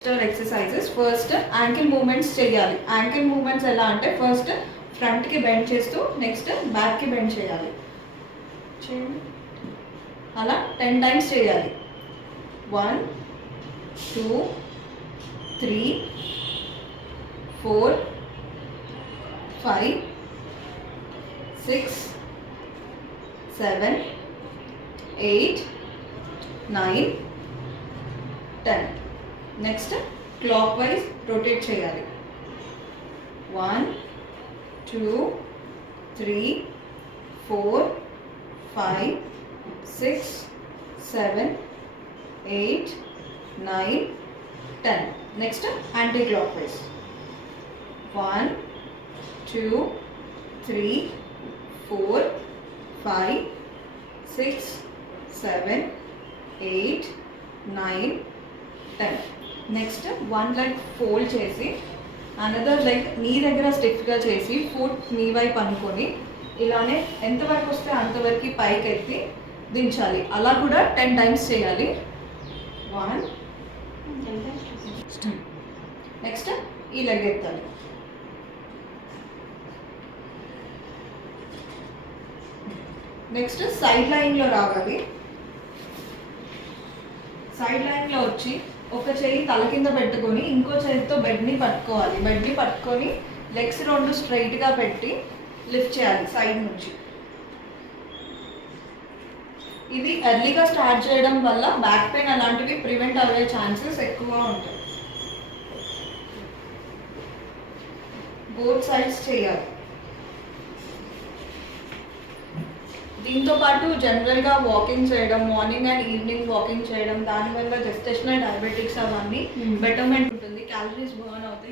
Exercises first ankle moments చేయాలి. Ankle moments ఎలా అంటే ఫస్ట్ ఫ్రంట్కి బెండ్ చేస్తూ నెక్స్ట్ బ్యాక్కి బెండ్ చేయాలి. చేయండి అలా 10 టైమ్స్ చేయాలి. 1 2 3 4 5 6 7 8 9 10. నెక్స్ట్ క్లాక్ వైజ్ రొటేట్ చేయాలి. 1 2 3 4 5 6 7 8 9 10. Next anti clock wise 1 2 3 4 5 6 7 8 9 10. Next one leg fold చేసి అనదర్ లెగ్ నీ దగ్గర స్టిఫ్గా చేసి ఫుట్ నీ వైపు అనుకొని ఇలానే ఎంతవరకు వస్తే అంతవరకు పైకి ఎత్తి దించాలి. అలా కూడా 10 టైమ్స్ చేయాలి. 1 నెక్స్ట్ ఈ లెగ్ ఎత్తాలి. నెక్స్ట్ సైడ్ లైన్లో రావాలి. సైడ్ లైన్లో వచ్చి ఒక చేయి తల కింద పెట్టుకొని ఇంకో చేతితో బెడ్ని పట్టుకోవాలి. బెడ్ని పట్టుకొని లెగ్స్ 2 స్ట్రైట్గా పెట్టి లిఫ్ట్ చేయాలి సైడ్ నుంచి. ఇది ఎర్లీగా స్టార్ట్ చేయడం వల్ల బ్యాక్ పెయిన్ అలాంటివి ప్రివెంట్ అయ్యే ఛాన్సెస్ ఎక్కువ ఉంటాయి. బోత్ సైడ్స్ చేయాలి. దీంతో పాటు జనరల్గా వాకింగ్ చేయడం, మార్నింగ్ అండ్ ఈవినింగ్ వాకింగ్ చేయడం, దానివల్ల జెస్టేషనల్ డయాబెటిక్స్ అవన్నీ బెటర్మెంట్ ఉంటుంది. క్యాలరీస్ బర్న్ అవుతాయి.